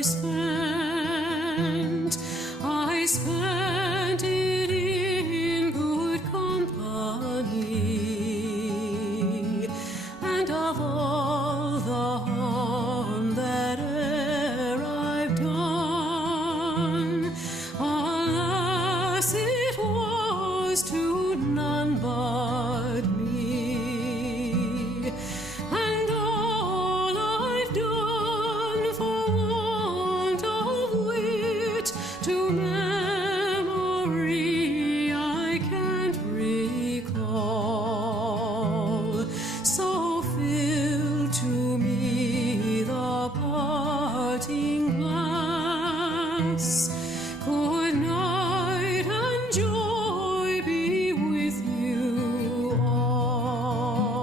I spent it in good company, and of all the harm that e'er I've done, alas, it was to none but me, and all I've done for want of wit to memory I can't recall. So fill to me the parting glass. Good night and joy be with you all.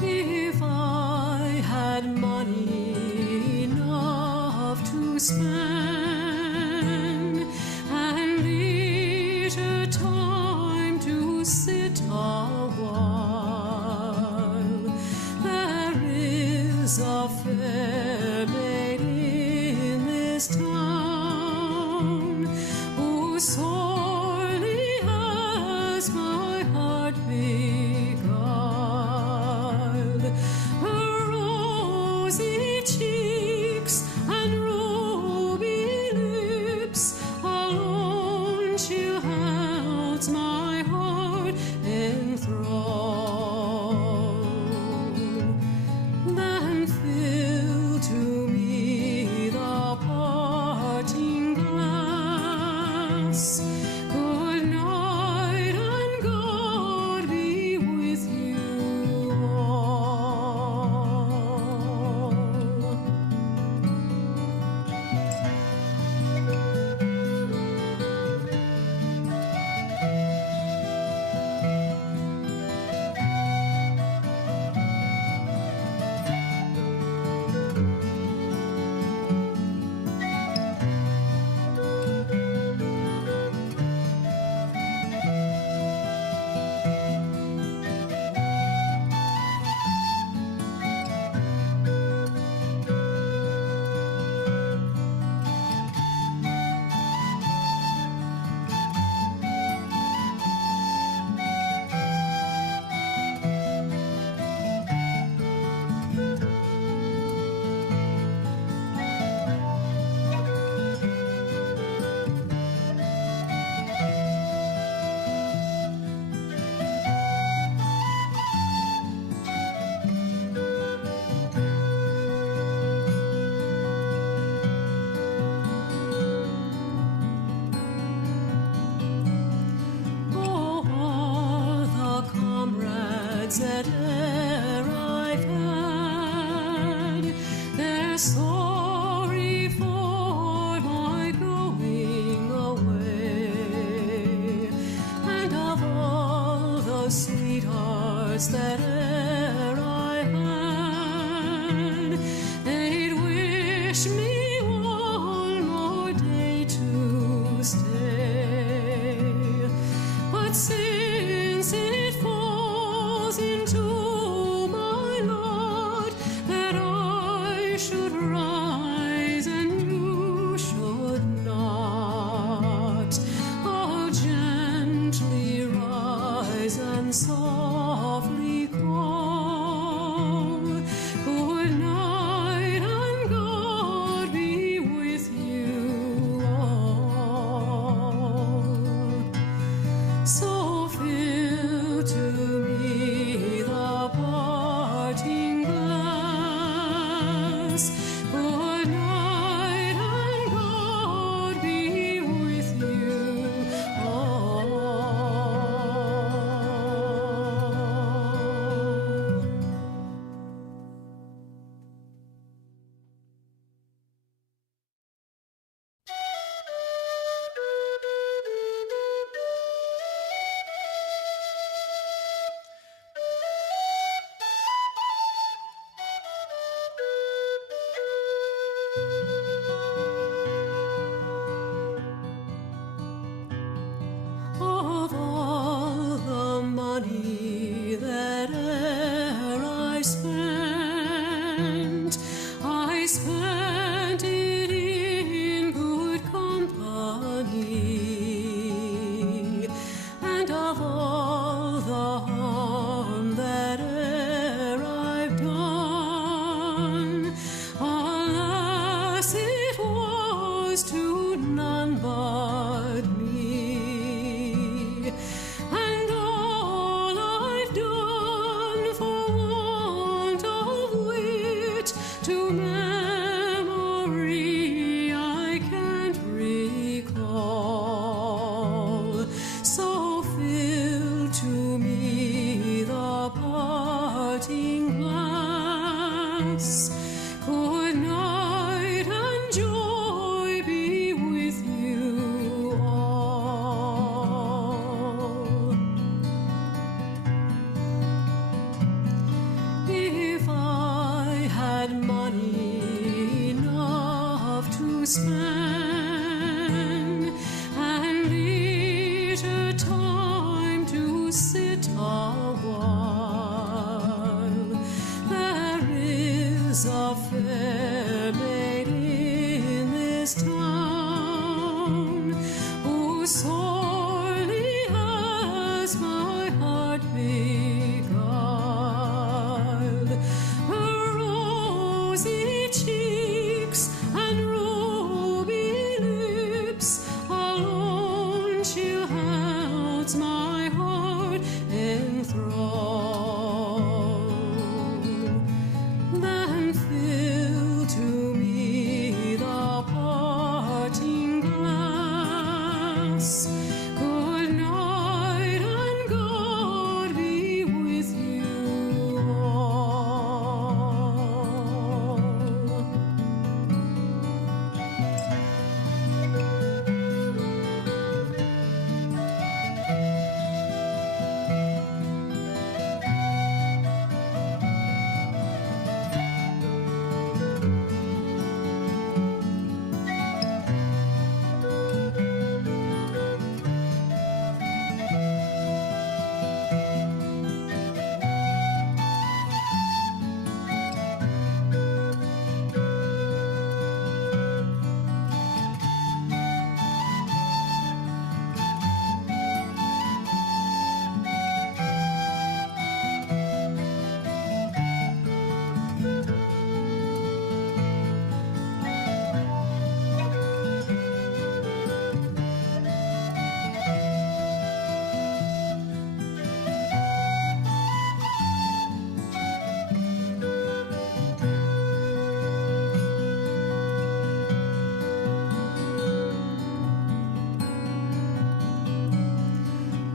If I had money enough to spend and leisure time to sit a while, there is a fair maid in this town who sorely has my heart beguiled. Her rosy cheeks and ruby lips alone she holds my heart enthralled. Then fill to me the parting glass. Good night and God be with you all. Oh, all the comrades that e'er I've had, they're sorry for my going away, and of all the sweethearts that e'er I had, they'd wish me one more day to stay. But since it falls into my lot that I should run to memory I can't recall. So fill to me the parting glass. Good night and joy be with you all. If I had money enough to spend and leisure time to sit a while, there is a fair maid in this town who sorely has my heart beguiled. Her rosy cheeks and ruby lips alone she'll holds my heart enthralled. Then fill to me the parting glass. Good night and God be with you all.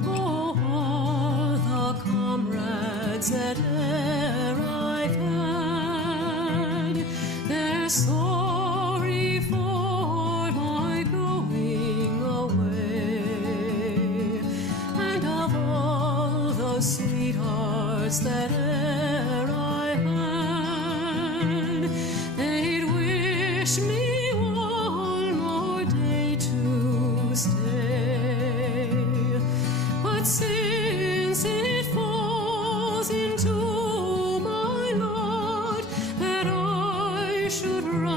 Oh, all the comrades that e'er I've had, they're sorry for my going away. And of all the sweethearts that e'er I had, they'd wish me one more day to stay. But since it falls into my lot that I should run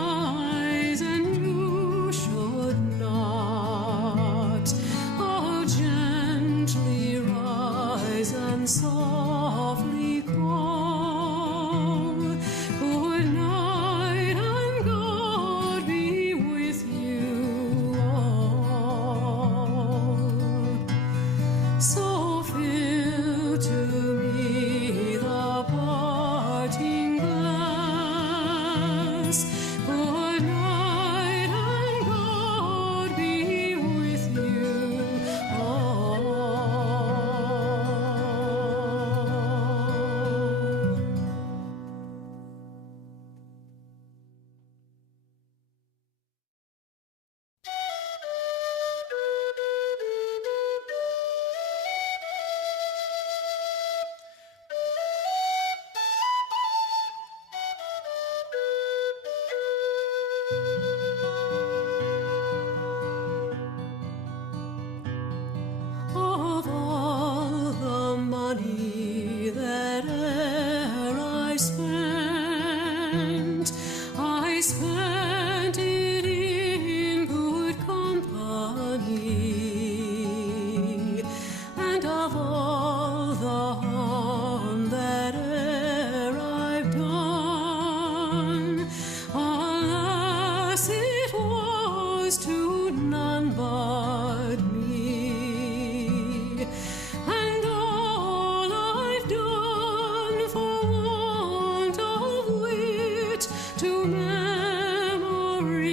to memory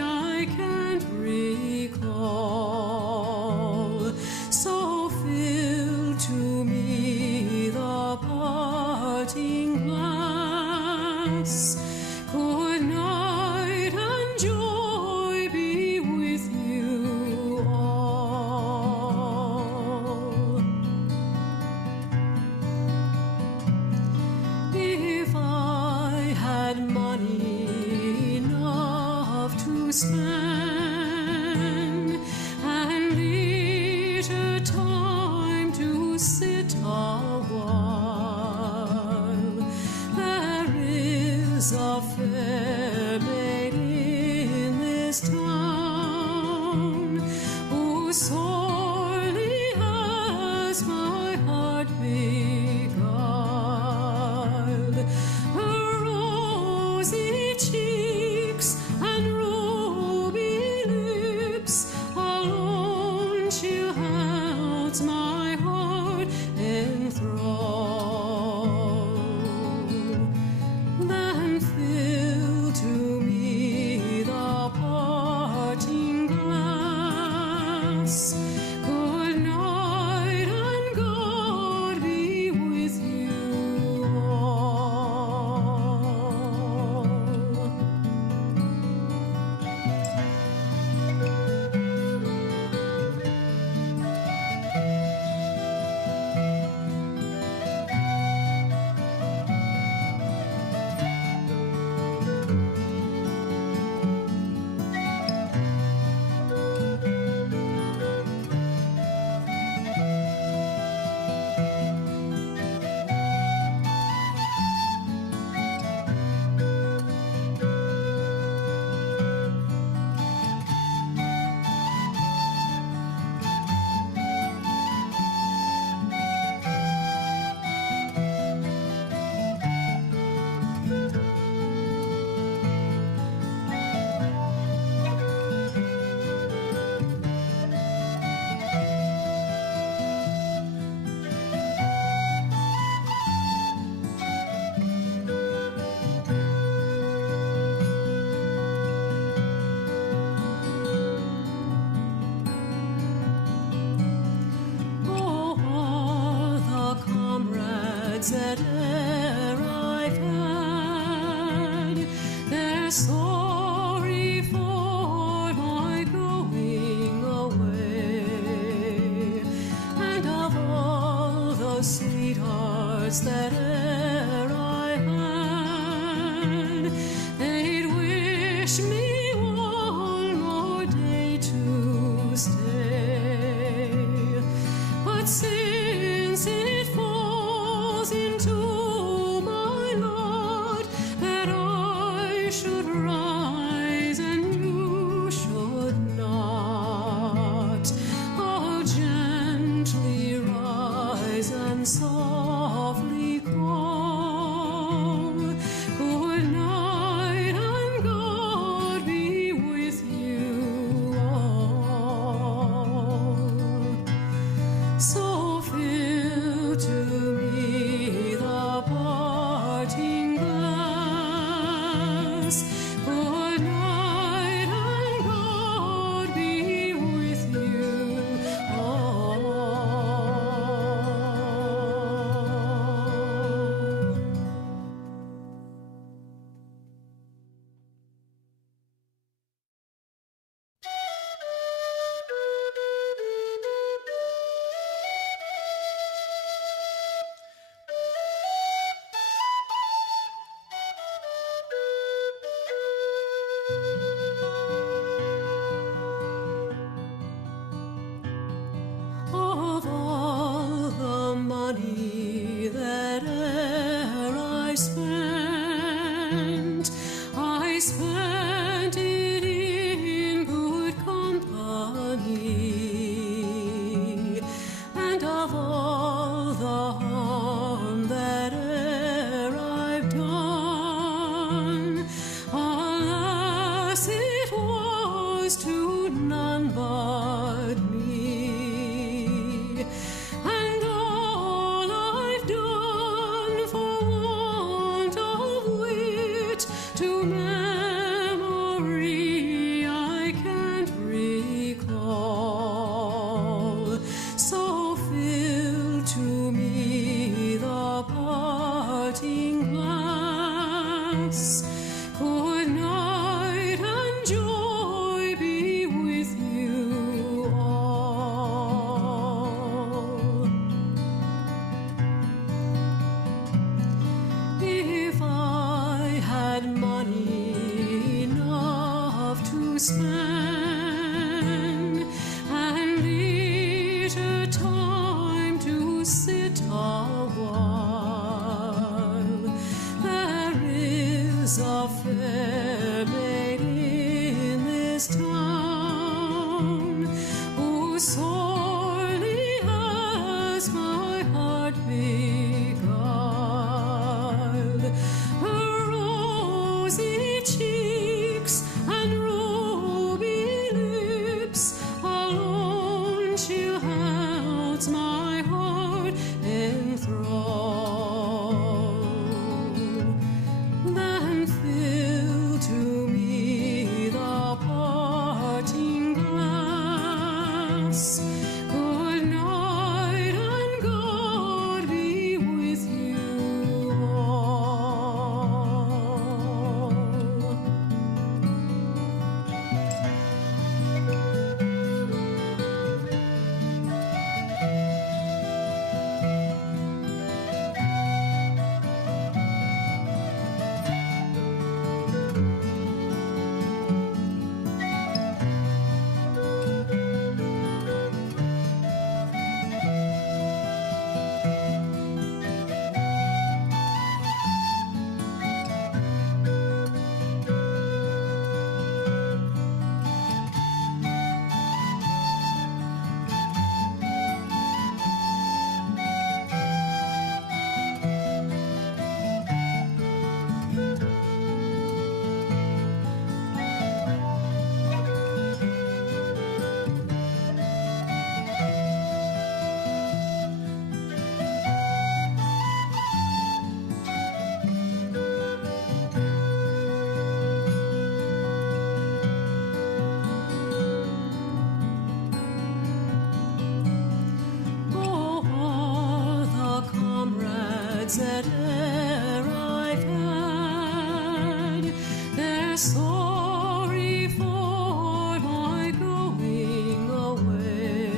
I can't recall. So fill to me the parting glass. Good night and joy be with you all. If I had money enough to spend and leisure time to sit a while, there is a fair maid in this town who sorely has my heart beguiled. Her rosy cheeks and ruby lips alone she holds my heart enthralled. Then fill to me the parting glass. Good night and God be with you all. Oh, all the comrades that e'er I've had, they're sorry for my going away. And of all the sweethearts that e'er I had, they'd wish me one more day to stay. But since it falls into my lot that I should run sorry for my going away,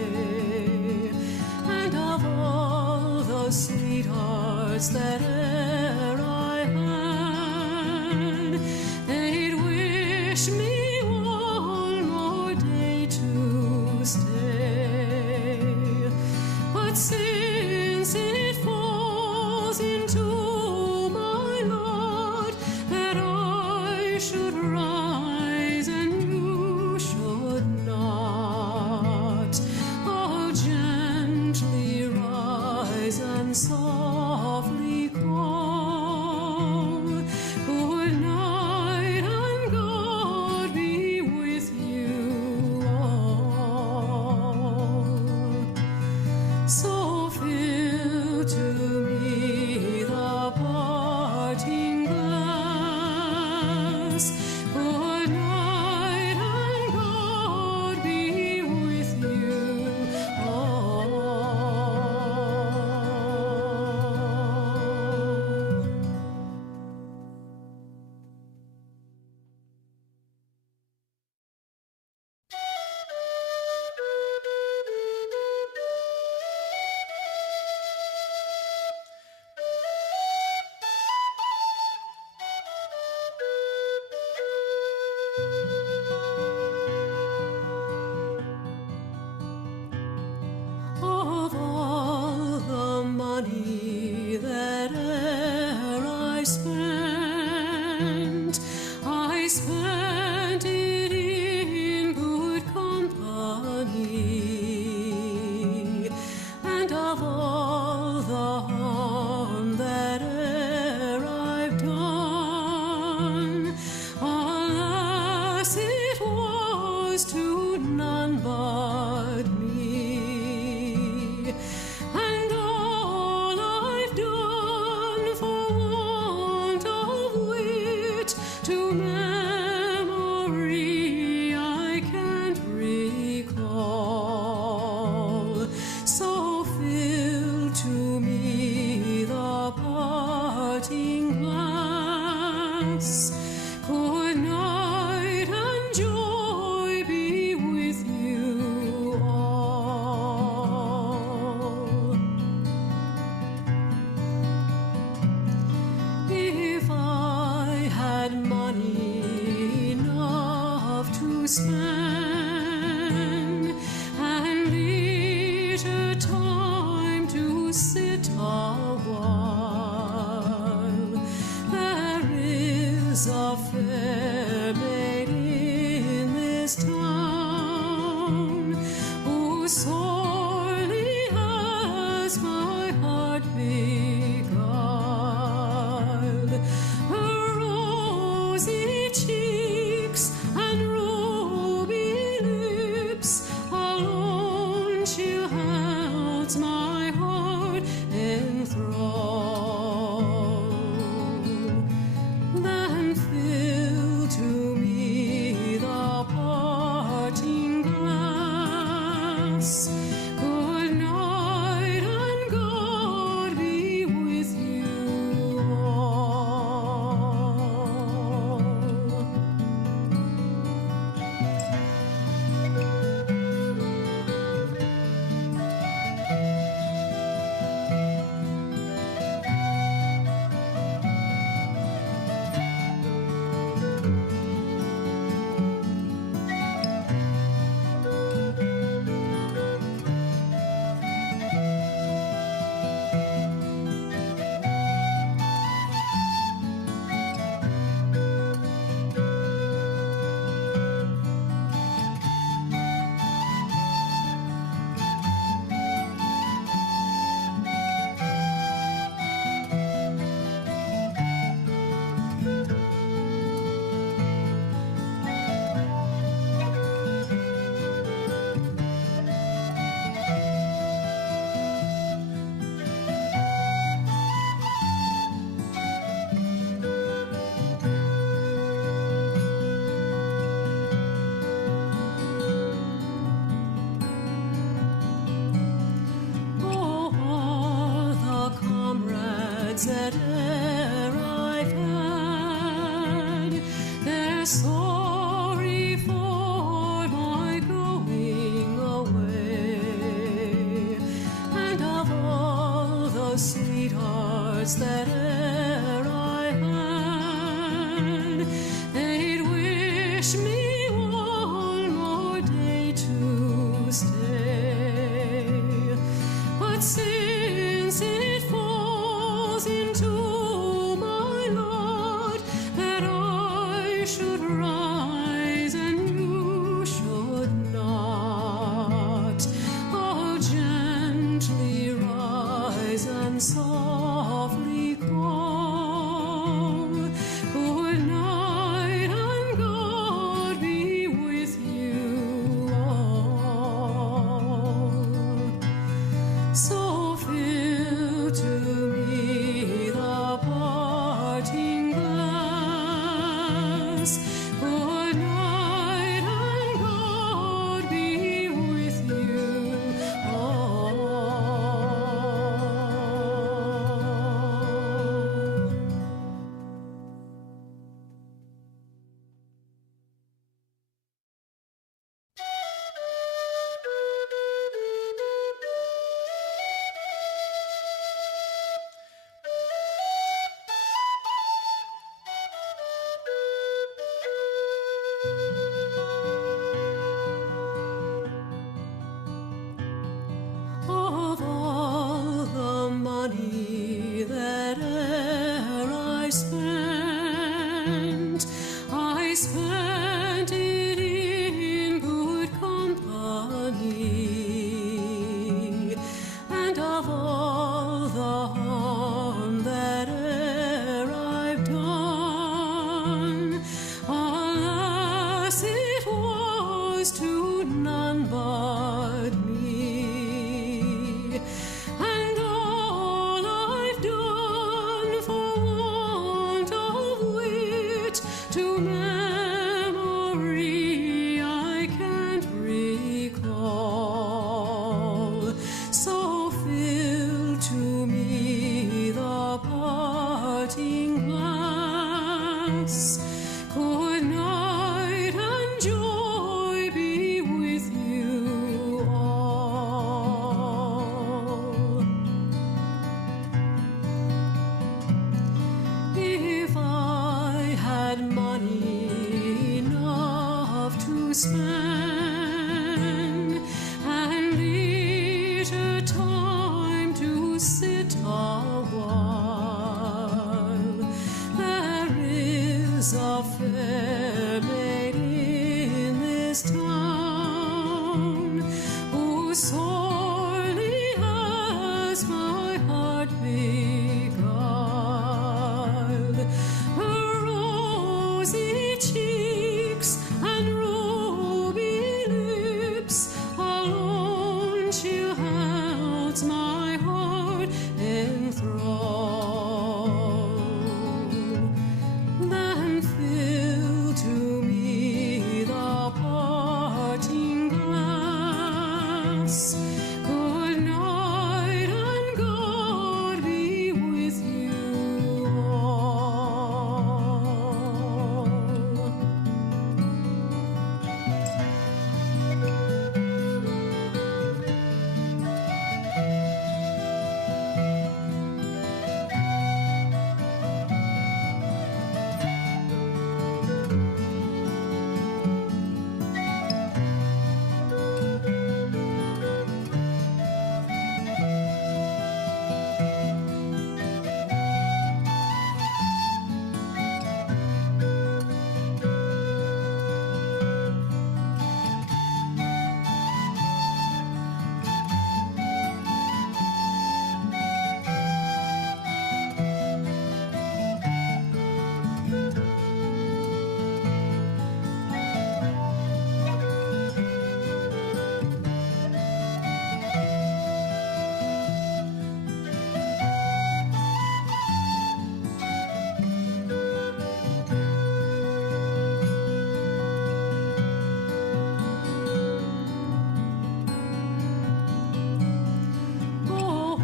and of all the sweethearts that e'er I had, they'd wish me one more day to stay. But since it falls into my lot that I should run glass. Good night and joy be with you all. If I had money enough to spend and leisure time to sit a while, there is a fair maid in this town who sorely has my heart beguiled. Her rosy cheeks and ruby lips alone she holds my heart enthralled. Then fill to me the parting glass. Good night and God be with you all.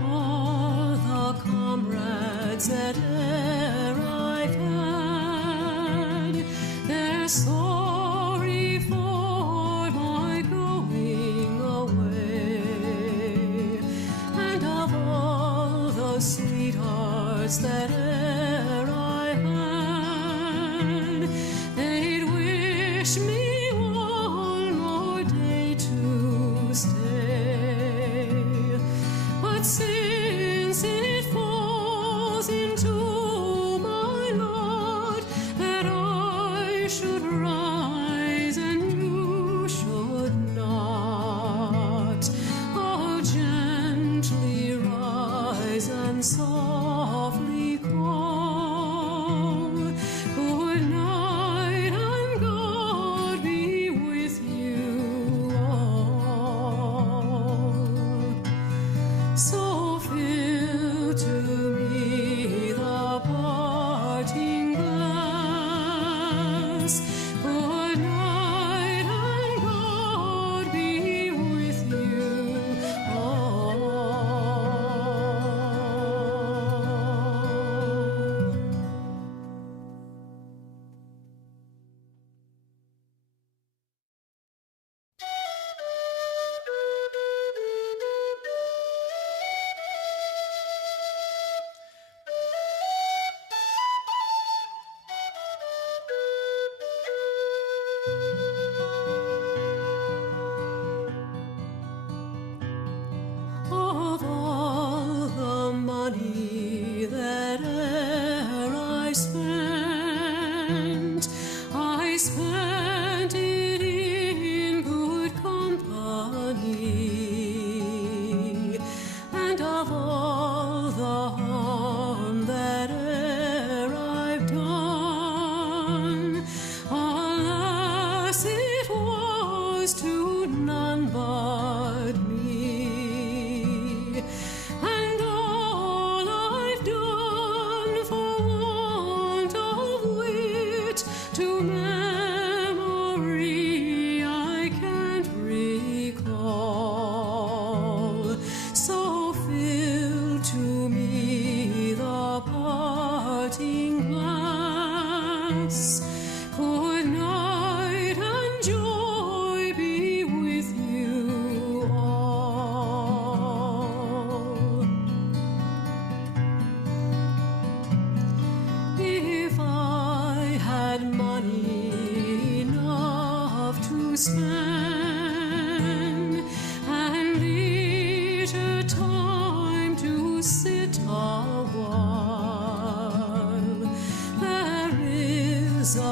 All the comrades that e'er I've had, they're sorry for my going away. And of all the sweethearts that e'er I had, they'd wish me one more day to stay. But since it falls into my lot that I should run pass. Good night and joy be with you all. If I had money enough to spend and leisure time to sit a while, there is a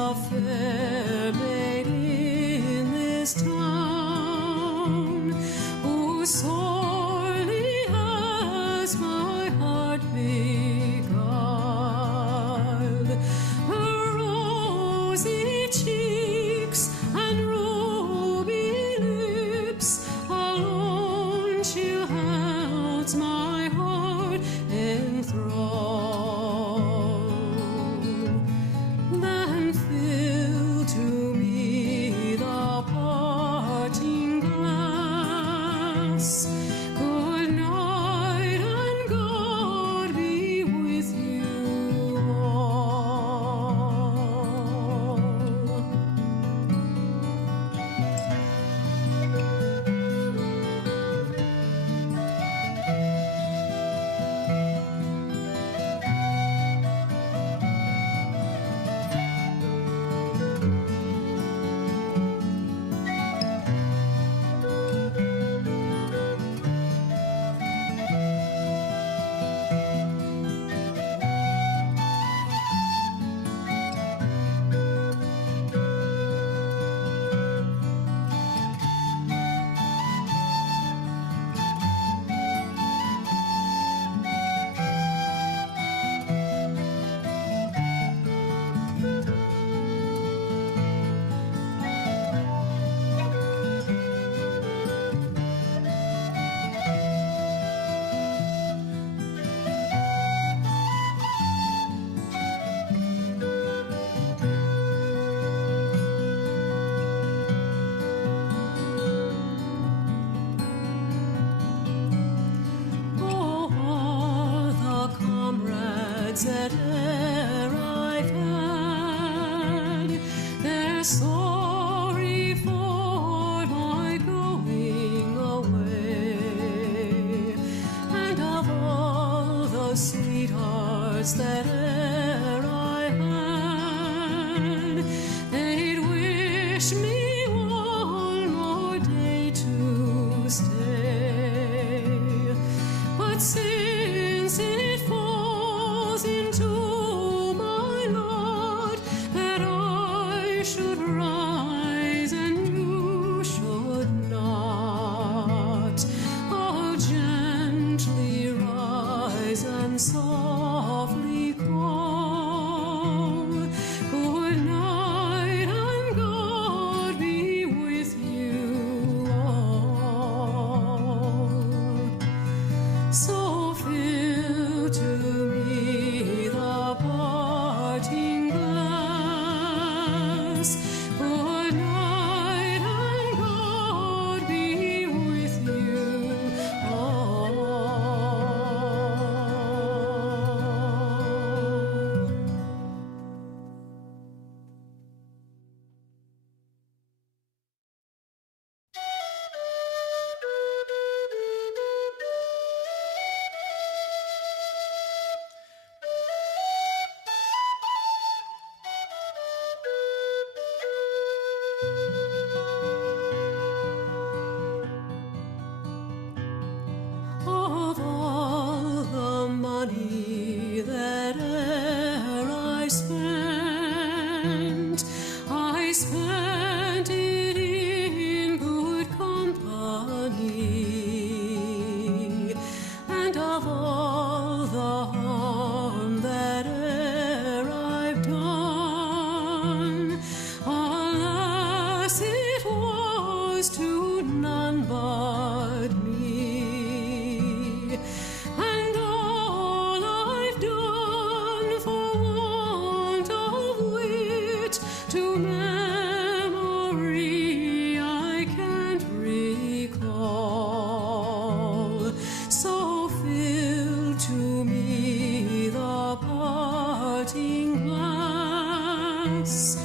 us.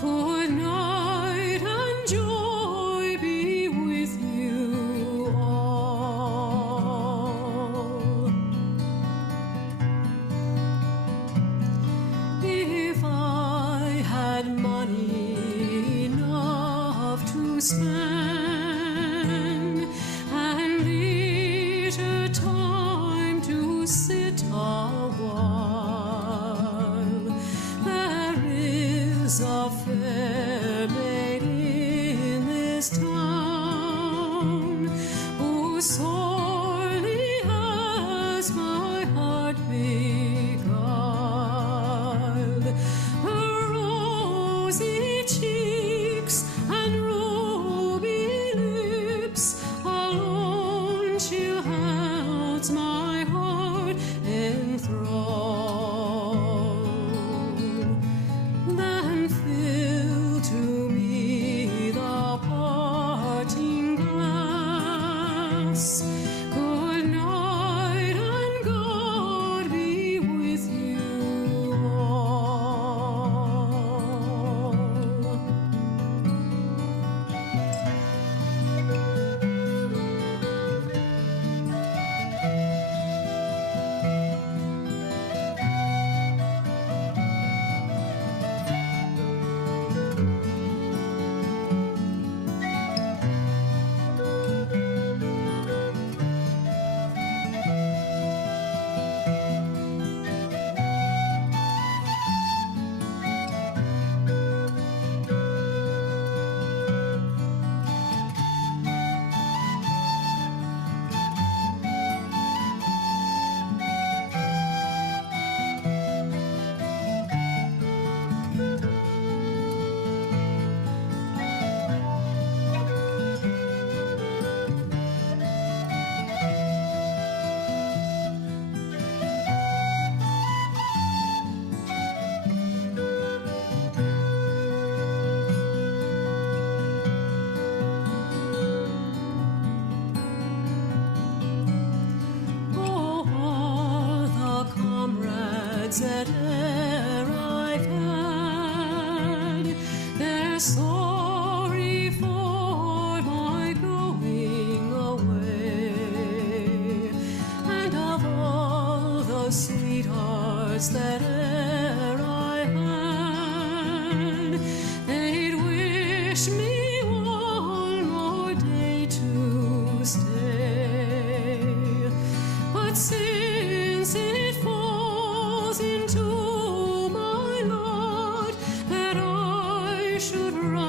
Good night and joy be with you all. If I had money enough to spend and leisure time to sit a while, there is a fair lady in this town who sorely has my heart beguiled. Her rosy cheeks and ruby lips alone she holds my heart enthralled. Then fill to me the parting glass. Good night and God be with you all. That e'er I've had, they're sorry for my going away, and of all the sweethearts that e'er I had, they'd wish me one more day to stay. But since it falls into my lot that I should run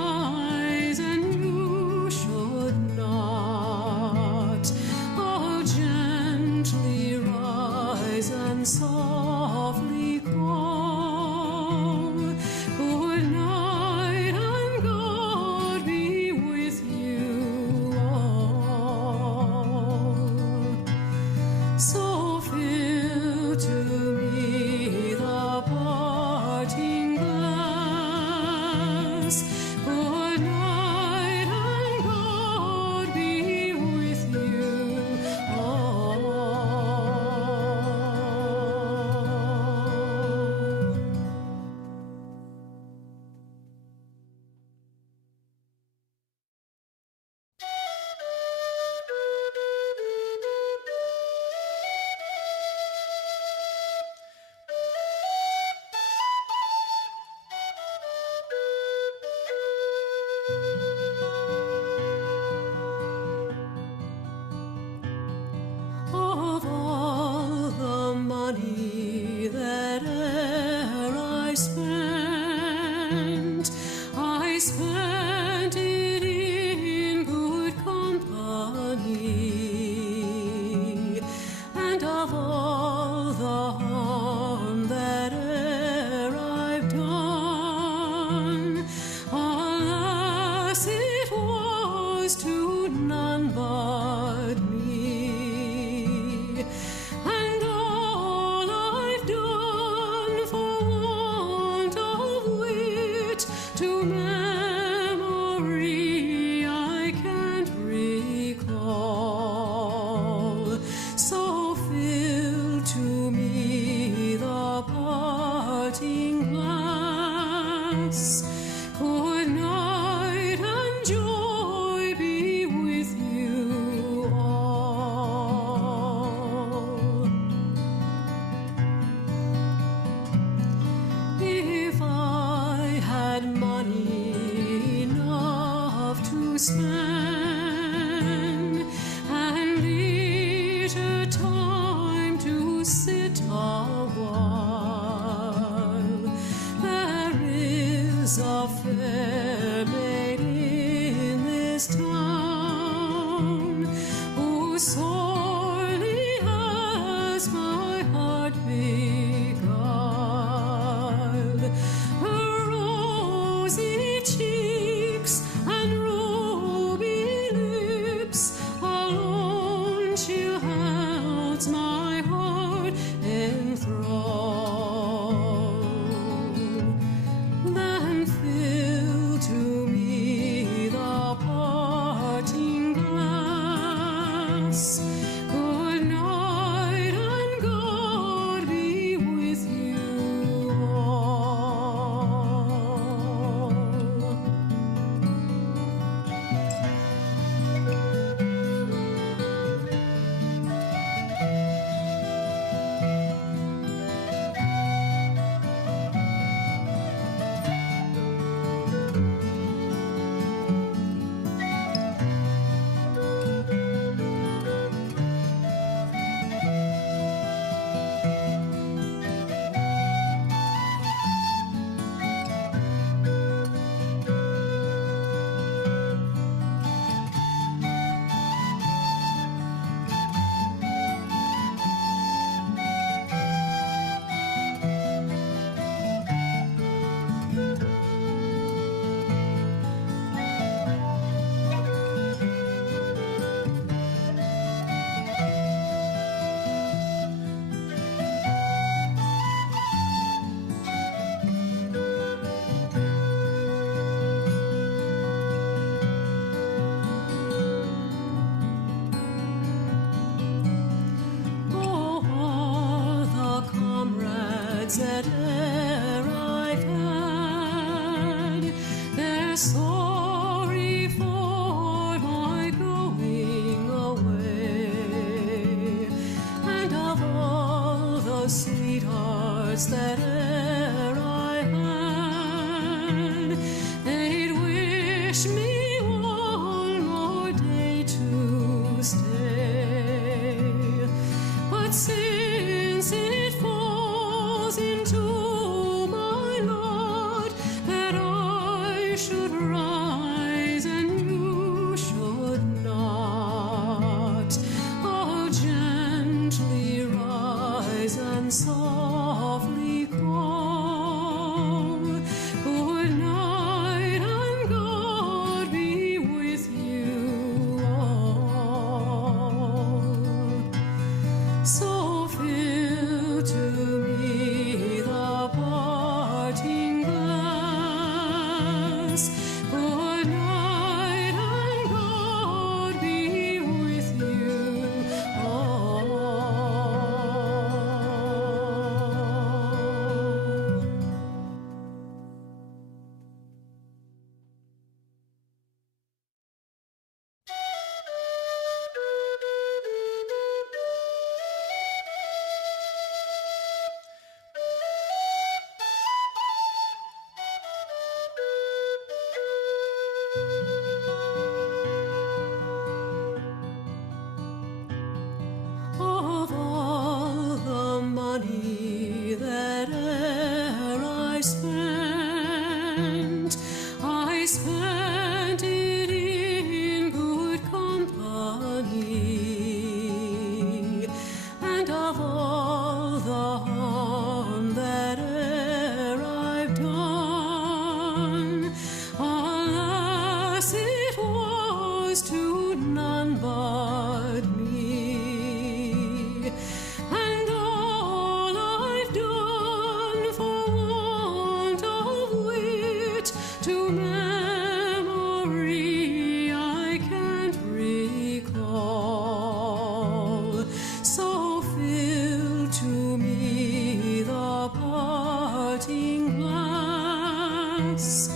us.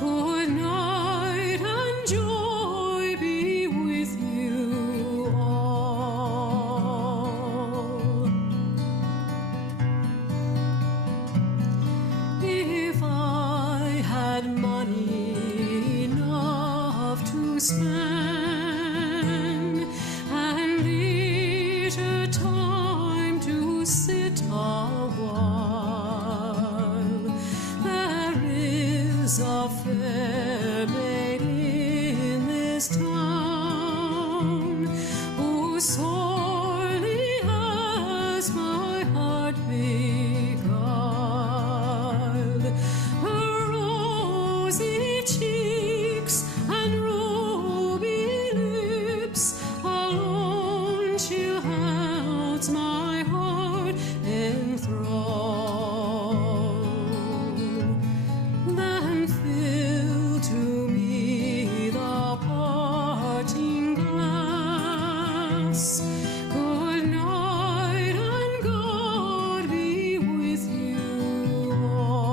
Good night and joy be with you all. If I had money enough to spend and leisure time to sit a while, there is a fair maid in this town who sorely has my heart beguiled. Her rosy cheeks and ruby lips alone she holds my heart enthralled. Then fill to me the parting glass. Good night and God be with you all.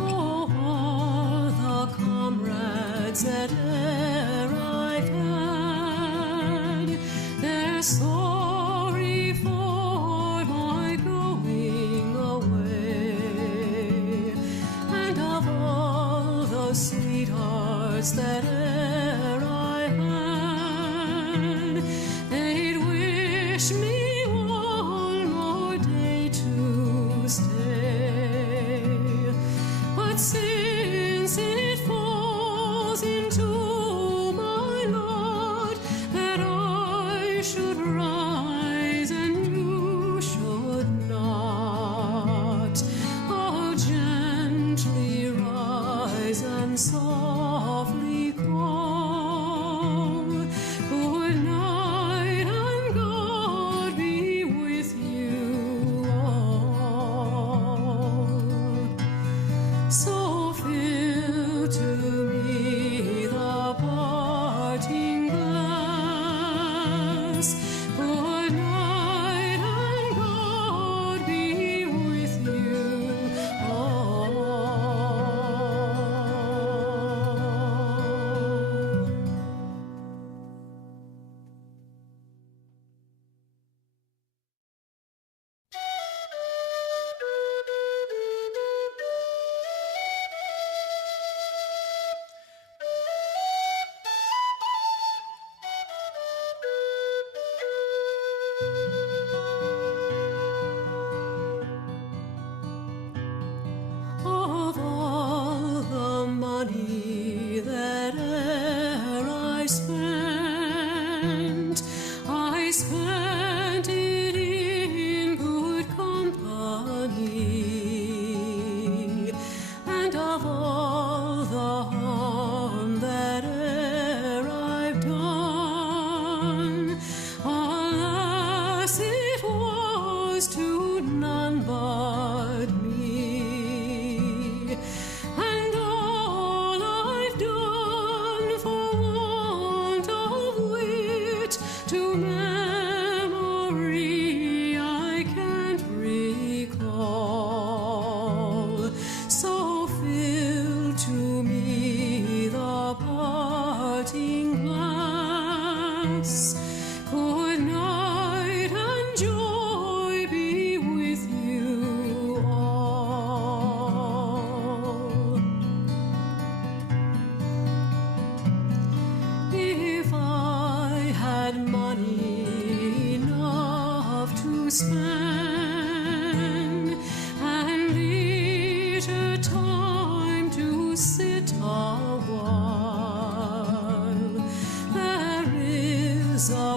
All the comrades that e'er I've had, they're sorry for my going away. And of all the sweethearts that e'er I had, they'd wish me one more day to stay. But since it falls into us. Good night and joy be with you all. If I had money enough to spend and leisure time to sit a while, there is a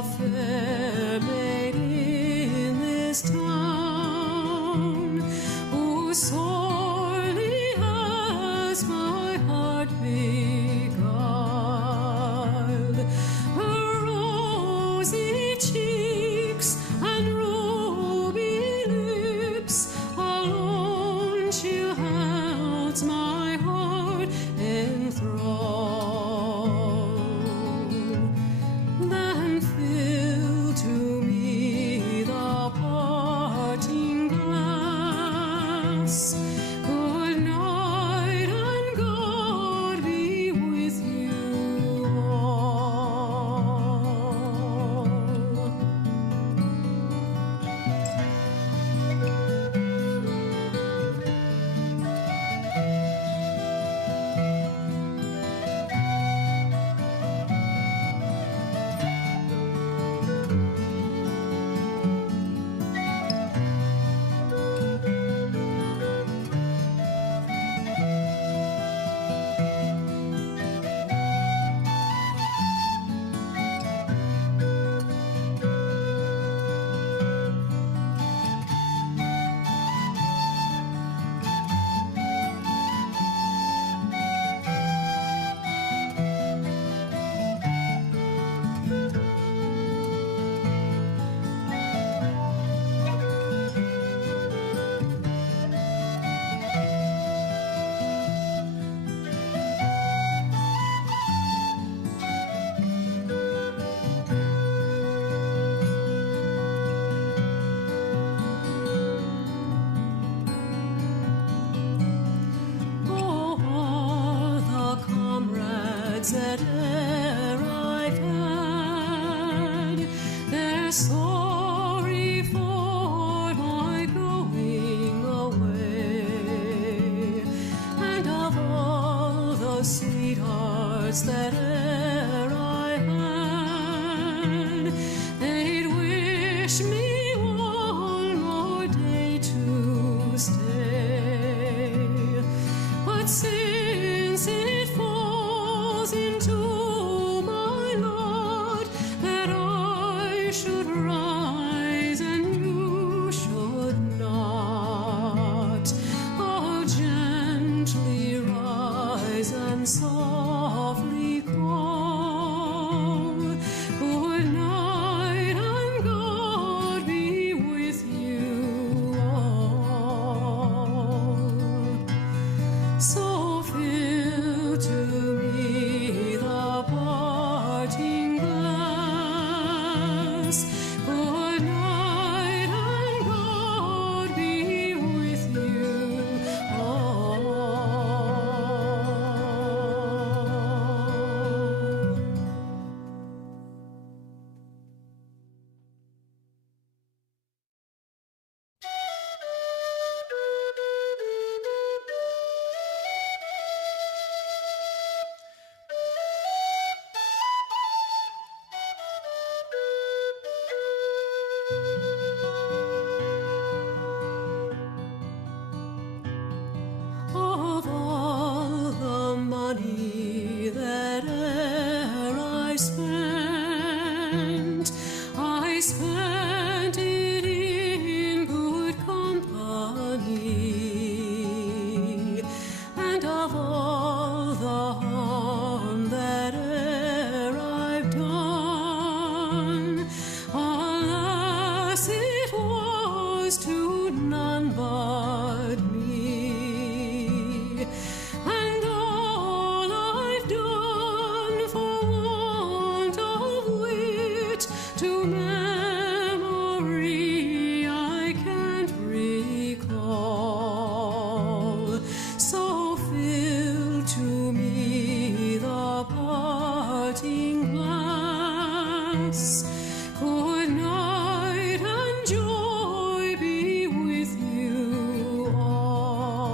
Good night and joy be with you all.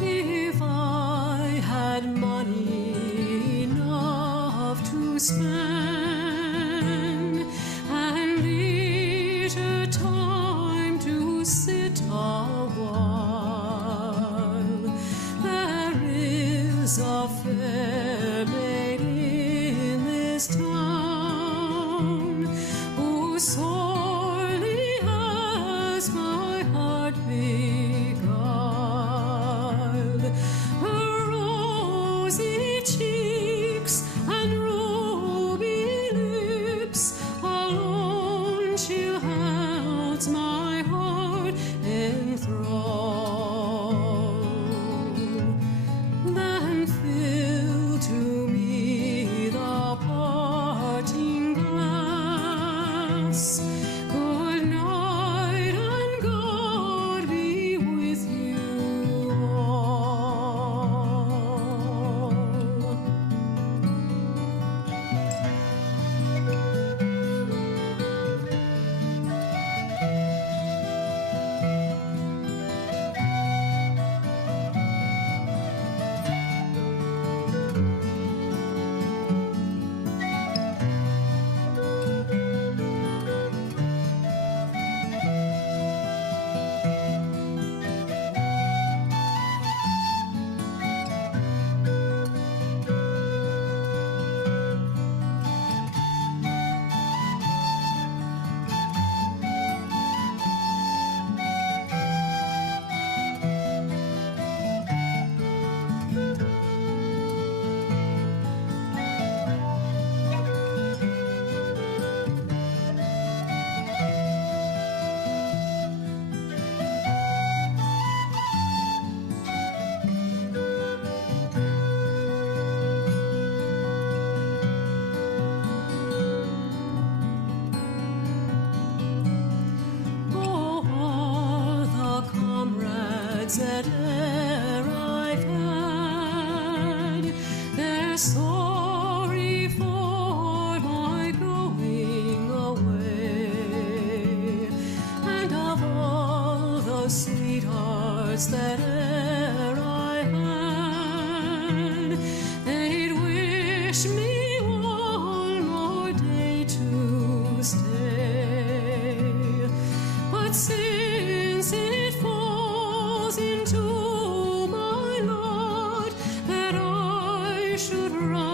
If I had money enough to spend and leisure time to sit a while, there is a fair maid in this town who sorely has my heart beguiled. Her rosy cheeks and ruby lips alone she holds my heart enthralled. Then fill to me the parting glass. Good night and God be with you all. Oh, all the comrades that e'er I've had, they're sorry for my going away. And of all the sweethearts that e'er I had, they'd wish me one more day to stay. But since it falls into my lot that I should run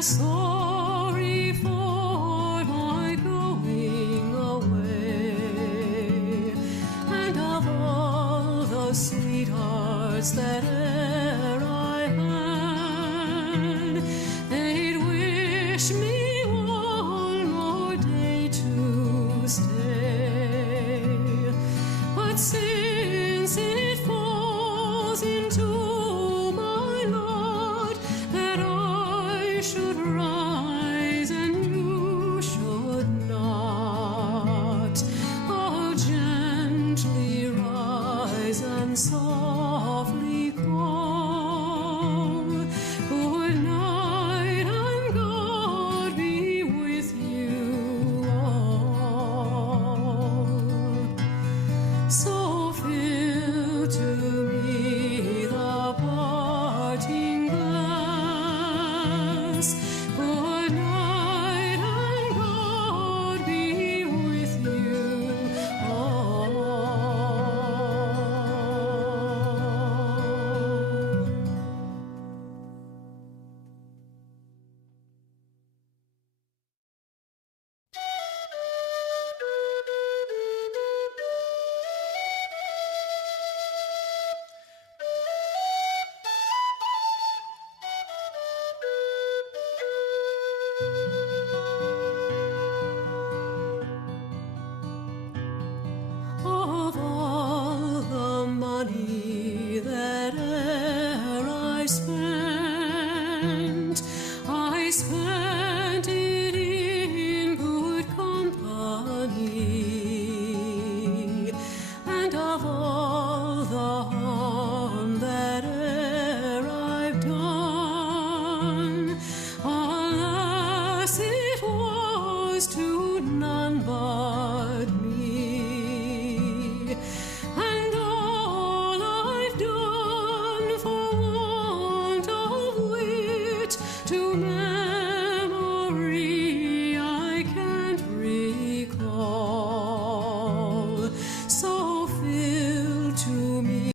sorry for my going away, and of all the sweethearts that e'er I had, they'd wish me one more day to stay. But since it falls into my lot that I should rise and you should not, oh, gently rise and softly call. Good night and God be with you all. So fill to me the parting glass. Good night and God be with you all. Of all the money that e'er I spent it in good company, and of all the harm that e'er I've done, alas, it was to none but me. And all I've done for want of wit to